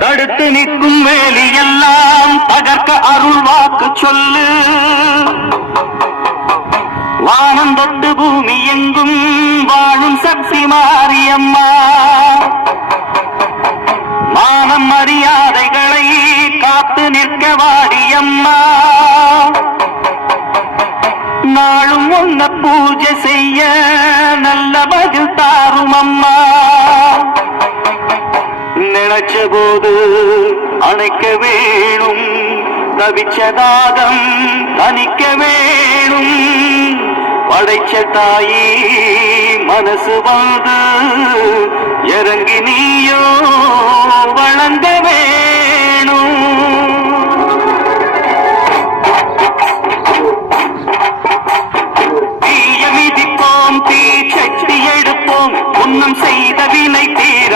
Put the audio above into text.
தடுத்து நிற்கும் வேலியெல்லாம் தகர்க்க அருள் வாக்கு சொல்லு. வானம் தொட்டு பூமி எங்கும் வாழும் சக்தி மாரியம்மா. மானம் மரியாதைகளை காத்து நிற்க வாடியம்மா. நாளும் உன்ன பூஜை செய்ய நல்ல பதில் தாரும் அம்மா. நினைச்ச போது அணைக்க வேணும், தவிச்ச தாகம் தணிக்க வேணும். படைச்ச தாயி மனசு வந்து இறங்கி நீயோ வளர்ந்த வேணும். தீய மிதிப்போம், தீ சட்டி எடுப்போம், புன்னம் செய்த வினை தீர